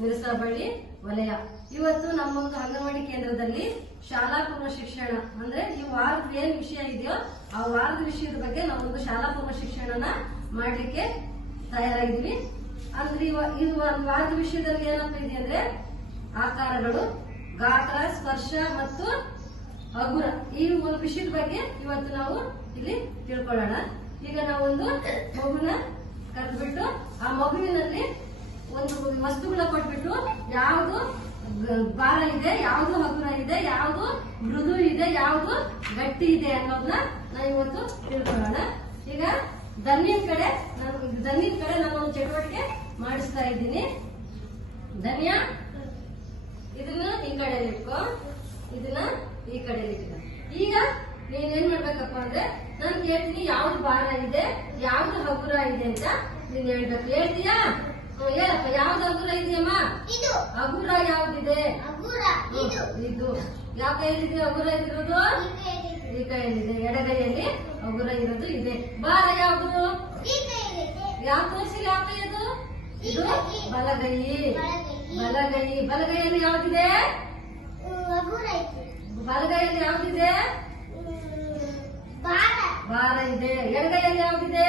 ಮಿರಸಬಳ್ಳಿ ವಲಯ. ಇವತ್ತು ನಮ್ಮೊಂದು ಅಂಗನವಾಡಿ ಕೇಂದ್ರದಲ್ಲಿ ಶಾಲಾ ಪೂರ್ವ ಶಿಕ್ಷಣ ಅಂದ್ರೆ ಈ ವಾರದ ಏನ್ ವಿಷಯ ಇದೆಯೋ ಆ ವಾರದ ವಿಷಯದ ಬಗ್ಗೆ ನಾವೊಂದು ಶಾಲಾ ಪೂರ್ವ ಶಿಕ್ಷಣನ ಮಾಡ್ಲಿಕ್ಕೆ ತಯಾರಾಗಿದ್ವಿ. ಅಂದ್ರೆ ಇದು ವಾರದ ವಿಷಯದಲ್ಲಿ ಏನಪ್ಪ ಇದೆ ಅಂದ್ರೆ ಆಕಾರಗಳು, ಗಾತ್ರ, ಸ್ಪರ್ಶ ಮತ್ತು ಹಗುರ, ಈ ಒಂದು ವಿಷಯದ ಬಗ್ಗೆ ಇವತ್ತು ನಾವು ಇಲ್ಲಿ ತಿಳ್ಕೊಳ್ಳೋಣ. ಈಗ ನಾವೊಂದು ಮಗುನ ಕರೆದ್ಬಿಟ್ಟು ಆ ಮಗುವಿನಲ್ಲಿ ಒಂದು ವಸ್ತುಗಳ ಕೊಟ್ಬಿಟ್ಟು ಯಾವುದು ಭಾರ ಇದೆ, ಯಾವುದು ಹಗುರ ಇದೆ, ಯಾವುದು ಮೃದು ಇದೆ, ಯಾವುದು ಗಟ್ಟಿ ಇದೆ ಅನ್ನೋದನ್ನ ನಾವು ಇವತ್ತು ತಿಳ್ಕೊಳ್ಳೋಣ. ಈಗ ಧನ್ಯದ ಕಡೆ ನಾನು ಒಂದು ಚಟುವಟಿಕೆ ಮಾಡಿಸ್ತಾ ಇದ್ದೀನಿ. ಧನ್ಯ, ಇದನ್ನ ಈ ಕಡೆ ಇಟ್ಕೋ, ಇದನ್ನ ಈ ಕಡೆ ಇಟ್ಕೋ. ಈಗ ನೀನೇನ್ ಮಾಡ್ಬೇಕಪ್ಪ ಅಂದ್ರೆ ನಾನು ಕೇಳ್ತೀನಿ ಯಾವ್ದು ಭಾರ ಇದೆ, ಯಾವ್ದು ಹಗುರ ಇದೆ ಅಂತ ನೀನ್ ಹೇಳ್ಬೇಕು. ಹೇಳ್ತೀಯಾ? ಹೇಳಪ್ಪ, ಯಾವ್ದು ಹಗುರ ಇದೆಯಮ್ಮ? ಹಗುರ ಯಾವ್ದಿದೆ? ಇದು. ಯಾವ ಕೈಯಲ್ಲಿದೆ ಹಗುರ ಇರೋದು? ಈ ಕೈಯಲ್ಲಿದೆ. ಎಡಗೈಯಲ್ಲಿ ಹಗುರ ಇರೋದು ಇದೆ. ಭಾರ ಯಾವುದು? ಯಾವ ತೋರಿಸಿಲ್ಲ? ಯಾವ ಕೈ ಅದು? ಇದು ಬಲಗೈ. ಬಲಗೈಯಲ್ಲಿ ಯಾವ್ದಿದೆ? ಬಲಗೈಯಲ್ಲಿ ಯಾವ್ದಿದೆ? ಭಾರ ಇದೆ. ಎಡಗೈಯಲ್ಲಿ ಯಾವ್ದಿದೆ?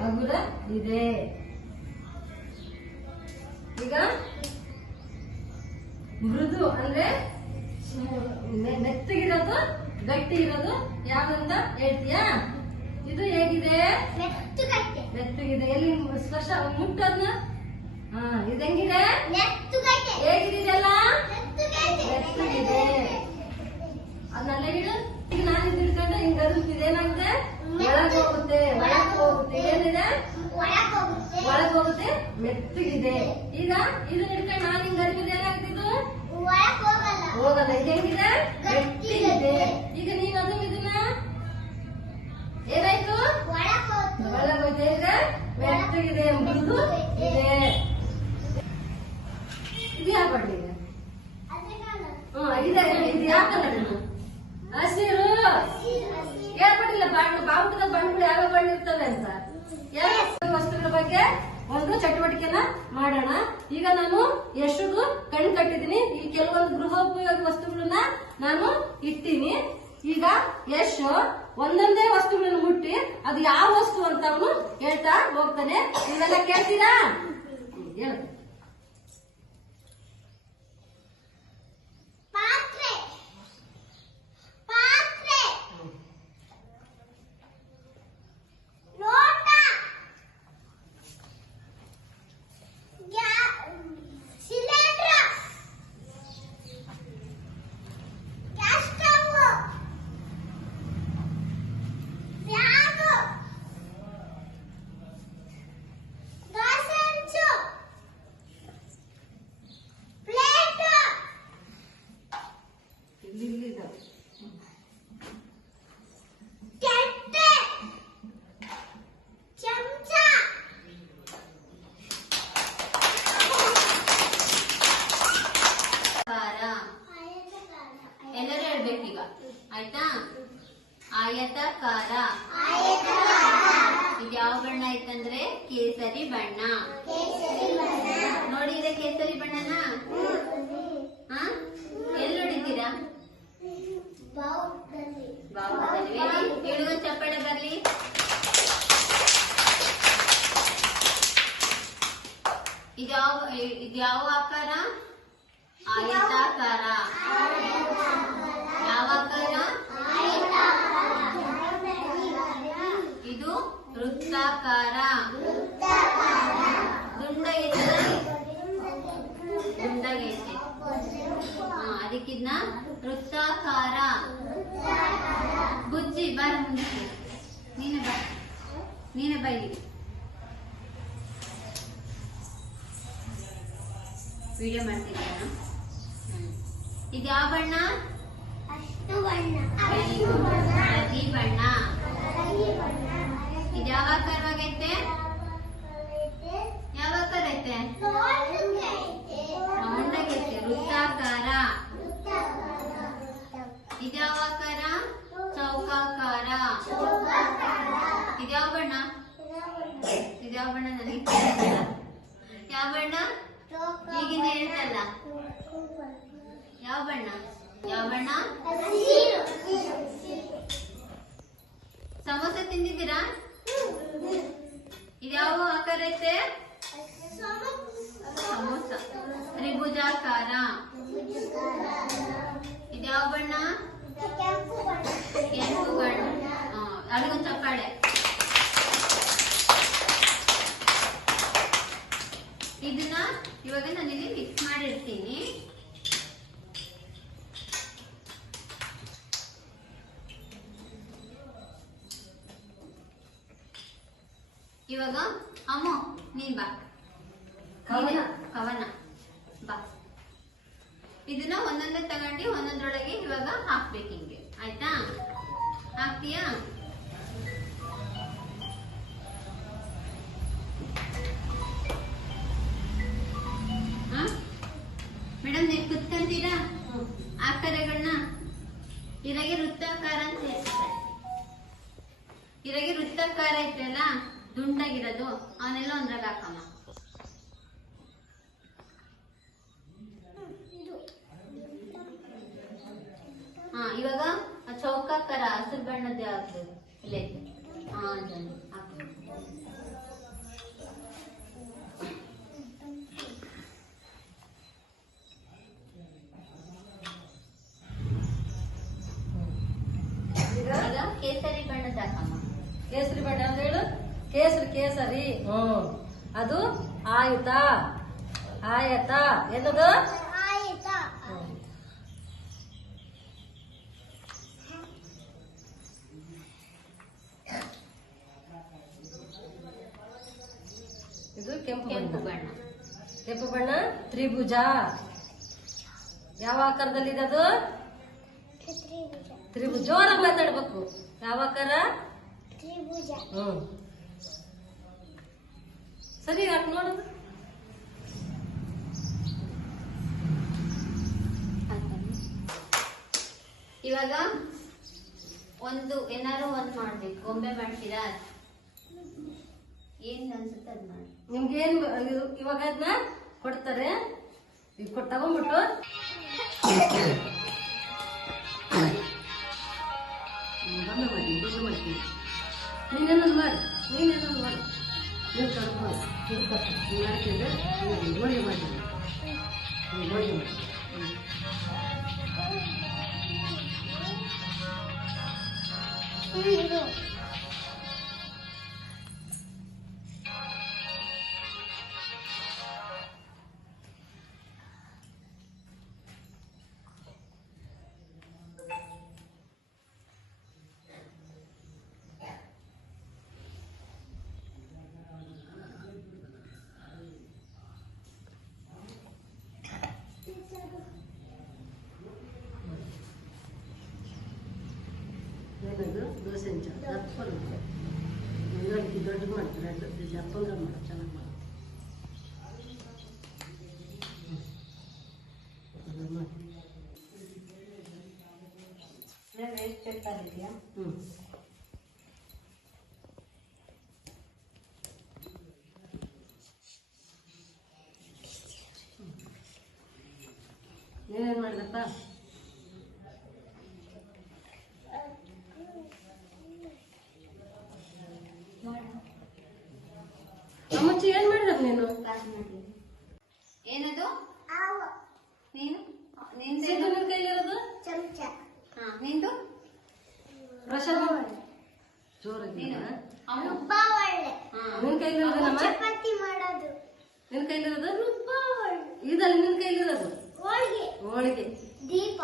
ಹಗುರ ಇದೆ. ಈಗ ಮೃದು ಅಂದ್ರೆ ಮೆತ್ತಗಿರೋದು, ಗಟ್ಟಿ ಇರೋದು ಯಾವ್ದಂತ ಹೇಳ್ತೀಯಾ? ಇದು ಹೇಗಿದೆ? ಮೆತ್ತಗಿದೆ. ಎಲ್ಲಿ ಸ್ಪರ್ಶ ಮುಟ್ಟೋದ್ನ? ಇದು ಹೆಂಗಿದೆ? ಹೇಗಿದೆ ಇದೆಲ್ಲ? ಮೆತ್ತಗಿದೆ. ಅದನ್ನೆಲ್ಲ ಇಡು. ಈಗ ನಾನು ಇದು ಹಿಡ್ಕೊಂಡು ಹಿಂಗ್ ಅರುತ್ತಿದೆ, ಏನಾಗುತ್ತೆ? ಒಳಗೋಗುತ್ತೆ. ಏನಿದೆ? ಒಳಗೋಗುತ್ತೆ, ಮೆತ್ತಗಿದೆ. ಈಗ ಇದು ಹಿಡ್ಕೊಂಡು ನಾನು ಹಿಂಗ್ ಅರಿವಿದೆ, ಏನಾಗ್ತಿದ್ದು? ಹೋಗಲ್ಲ. ಇದು ಹೆಂಗಿದೆ? ಗಟ್ಟಿ ಇದೆ. ಈಗ ನೀವು ಅದನ್ನ ಇದನ್ನ ಏನಾಯ್ತು? ಒಳಗೋಯ್ತು. ಈಗ ಮೆತ್ತಗಿದೆ, ಮೃದು ಇದೆ. ಇದು ಯಾವ ಬಣ್ಣ ಇದೆ? ಇದು ಯಾವ ಕಲರ್? ಹಸಿರು. ಹೇಳ್ಬಿಟ್ಟಿಲ್ಲ ಬಾವುಟದ ಬಣ್ಣಗಳು ಯಾವ ಬಣ್ಣ ಇರ್ತವೆ ಅಂತ. ಯಾವ ವಸ್ತುಗಳ ಬಗ್ಗೆ ಒಂದು ಚಟುವಟಿಕೆನ ಮಾಡೋಣ. ಈಗ ನಾನು ಯಶುಗೂ ಕಣ್ಣು ಕಟ್ಟಿದ್ದೀನಿ. ಈ ಕೆಲವೊಂದು ಗೃಹೋಪಯೋಗಿ ವಸ್ತುಗಳನ್ನ ನಾನು ಇಟ್ಟಿನಿ. ಈಗ ಯಶ್ ಒಂದೊಂದೇ ವಸ್ತುಗಳನ್ನ ಮುಟ್ಟಿ ಅದು ಯಾವ ವಸ್ತು ಅಂತ ಅವನು ಹೇಳ್ತಾ ಹೋಗ್ತಾನೆ. ನೀವೆಲ್ಲ ಕೇಳ್ತೀರಾ? ಹೇಳ. ಎಲ್ಲರೂ ಹೇಳ್ಬೇಕೀಗ, ಆಯ್ತಾ? ಆಯತಾಕಾರ. ಇದು ಯಾವ ಬಣ್ಣ ಐತಂದ್ರೆ ಕೇಸರಿ ಬಣ್ಣ. ನೋಡಿ, ಇದೆ ಕೇಸರಿ ಬಣ್ಣನ? ಎಲ್ಲಿ ನೋಡಿದ್ದೀರಾ? ಬಾವುಟದಲ್ಲಿ. ಹೇಳುವ ಚಪ್ಪಾಳೆ ಬರ್ಲಿ. ಇದ್ಯಾವ ಆಕಾರ? ಆಯತಾಕಾರ. ಯಾವ ಆಕಾರ? ಇದು ವೃತ್ತಾಕಾರ. ದುಂಡಗೈತೆ. ಅದಕ್ಕಿದ್ನ ವೃತ್ತಾಕಾರ. ಬುಜ್ಜಿ ಬಾರ ಮುಂದಕ್ಕೆ. ನೀನೆ ಬೈಲಿ. ವಿಡಿಯೋ ಮಾಡ್ತಿದ್ದೀರಾ? ಇದು ಯಾವ ಬಣ್ಣ? ಹಳದಿ ಬಣ್ಣ. ಇದು ಯಾವ ಆಕಾರವಾಗೈತೆ? ಯಾವ ಆಕಾರ ಐತೆ? ರೌಂಡಾಗೈತೆ. ವೃತ್ತಾಕಾರ. ಇದು ಯಾವ ಆಕಾರ? ಚೌಕಾಕಾರ. ಇದ್ಯಾವ ಬಣ್ಣ? ಇದ್ಯಾವ ಬಣ್ಣ? ನನಗೆ ಯಾವ ಬಣ್ಣ? ಈಗಿನ ಹೇಳ್ತಲ್ಲ, ಯಾವ ಬಣ್ಣ? ಯಾವ ಬಣ್ಣ? ಸಮೋಸ ತಿಂದಿದ್ದೀರಾ? ಇದ್ಯಾವ ಆಕಾರ ಐತೆ? ಸಮೋಸ ತ್ರಿಭುಜಾಕಾರ. ಇದ್ಯಾವ ಬಣ್ಣ? ಕೆಂಪು ಬಣ್ಣ. ಅಲ್ಲಿಗೊಂದು ಚಪ್ಪಾಳೆ. ಇದನ್ನ ಇವಾಗ ನಾನಿಲ್ಲಿ ಮಿಕ್ಸ್ ಮಾಡಿರ್ತೀನಿ. ಇವಾಗ ಅಮ್ಮ ನೀನ್ ಬಾ, ಕವನ ಬಾ. ಇದನ್ನ ಒಂದೊಂದೇ ತಗೊಂಡು ಒಂದೊಂದ್ರೊಳಗೆ ಇವಾಗ ಹಾಕ್ಬೇಕು. ಹಿಂಗೆ ಆಯ್ತಾ? ಹಾಕ್ತೀಯಾ? ಮೇಡಮ್ ನೀವು ಕುತ್ಕೊಂತೀರಾ? ಆಕಾರಗಳನ್ನ ಇರಾಗೆ ವೃತ್ತಾಕಾರ ಅಂತ ಹೇಳ್ತಾರೆ. ಇರಾಗೆ ವೃತ್ತಾಕಾರ ಐತ್ರಲ್ಲ ದುಂಡಾಗಿರೋದು, ಅವನ್ನೆಲ್ಲ ಒಂದ್ರಾಗ ಹಾಕಮ್ಮ. ಇವಾಗ ಚೌಕಾಕಾರ ಹಸಿರು ಬಣ್ಣದ್ದೇ ಹಾಕ್ಬೇಕು. ಇಲ್ಲೇ ಅದನ್ನು ಹಾಕ್ಬೇಕು. ಈಗ ಕೇಸರಿ ಬಣ್ಣದ ಹಾಕಮ್ಮ. ಕೇಸರಿ ಬಣ್ಣ ಅಂತ ಹೇಳು. ಕೇಸರಿ. ಅದು ಆಯುತ. ಆಯತ ಏನದು? ಇದು ಕೆಂಪು ಬಣ್ಣ. ಕೆಂಪು ಬಣ್ಣ ತ್ರಿಭುಜ. ಯಾವ ಆಕಾರದಲ್ಲಿದೆ ಅದು? ತ್ರಿಭುಜ. ಜೋರಾಗಿ ಮಾತಾಡ್ಬೇಕು. ಯಾವ ಆಕಾರ? ತ್ರಿಭುಜ. ಸರಿ ಹಾಕಿ ನೋಡುದು. ಇವಾಗ ಒಂದು ಏನಾರು ಒಂದ್ ಮಾಡ್ಬೇಕು. ಗೊಂಬೆ ಮಾಡ್ತೀರಾ? ಏನ್ ಅನ್ಸುತ್ತೆ ಅದ್ ಮಾಡಿ. ನಿಮ್ಗೇನ್ ಇವಾಗ ಅದನ್ನ ಕೊಡ್ತಾರೆ. ಈಗ ತಗೊಂಡ್ಬಿಟ್ಟು ಬೊಮ್ಮೆ ಮಾಡ್ತೀನಿ. ನೀನೇನೊಂದು ಮಾಡಿ. ನೀನು ಕಡ್ಕೊಂಡು ಹಾಕಿದ್ರೆ ಹೋಳಿಗೆ ಮಾಡ್ತೀನಿ. ಹೋಳಿಗೆ ಮಾಡಿ. ಏನದು? ದೋಸೆ ಹಂಚ ದಪ್ಪ ದೊಡ್ಡದು ಮಾಡ್ತಾರೆ. ದಪ್ಪಂಗ ಮಾಡಿ ಚೆನ್ನಾಗಿ ಮಾಡಿ. ನೀನೇನ್ ಮಾಡಿದಪ್ಪ? ಅಮ್ಮಚ್ಚಿ ಏನ್ ಮಾಡಿದ ನೀನು? ಏನದು? ನೀನು ನಿನ್ ಕೈಲಿರೋದು ಚಮಚ. ನಿಂದು ಪ್ರಸಾದ ಜೋರಾಗಿ. ನಿನ್ ಕೈಲಿರೋದು ನಮ್ಮ ಚಪಾತಿ ಮಾಡೋದು. ನಿನ್ ಕೈಲಿರೋದು ಇದಲ್ಲ. ನಿನ್ ಕೈಲಿರೋದು ಹೋಳಿಗೆ. ದೀಪ.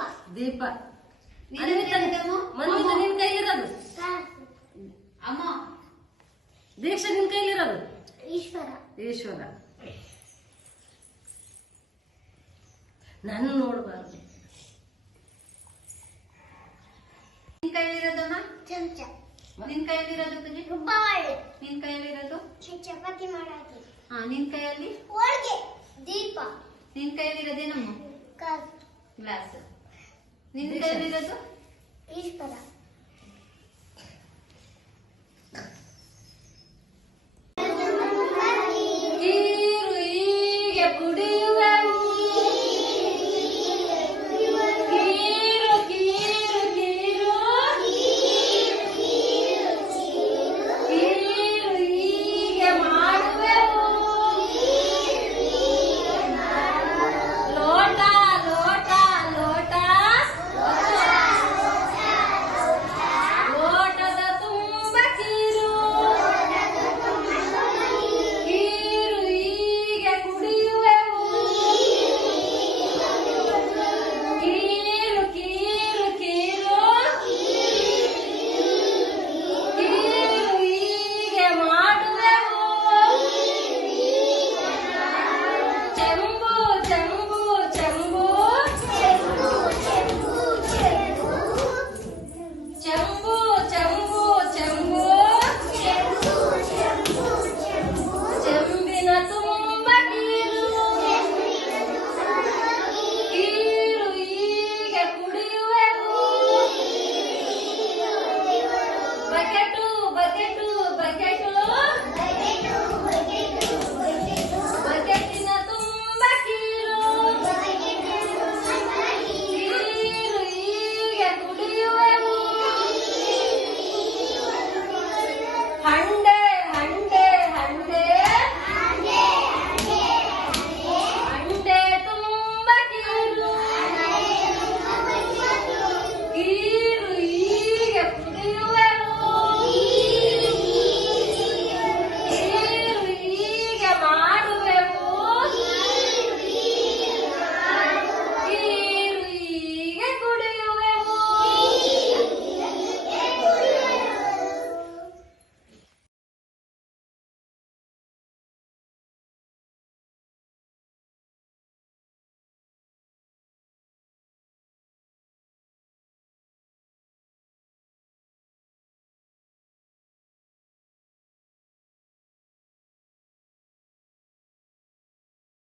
ಮಂದಿತ ನಿನ್ ಕೈಲಿರೋದು. ಅಮ್ಮ ದೀಕ್ಷಾ ನಿನ್ ಕೈಲಿರೋದು ಈಶ್ವರ. ನಾನು ನೋಡಬಾರ್ದು. ನಿನ್ ಕೈಲಿರೋದಮ್ಮ ಚಮಚ. ನಿನ್ ಕೈಯಲ್ಲಿರೋದು ಪೂಜೆ? ರುಬ್ಬಾವಳಿ. ನಿನ್ ಕೈಯಲ್ಲಿರೋದು ಚಪಾತಿ ಮಾಡೋದು. ನಿನ್ ಕೈಯಲ್ಲಿ ಹೋಳಿಗೆ. ದೀಪ. ನಿನ್ ಕೈಯಲ್ಲಿರೋದೇನಮ್ಮ? ಕಾಸು. ಗ್ಲಾಸ್. ನಿನ್ ಕೈಯಲ್ಲಿರೋದು ಈಶ್ವರ.